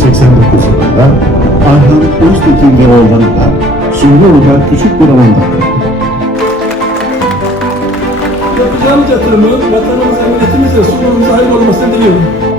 1989 yılında Ayhan Öztekin Geroğlan'la Sünni Olgar küçük bir alanda Yapacağımız yatırımı vatanımıza, milletimize, sunumumuza hayırlı olmasını diliyorum.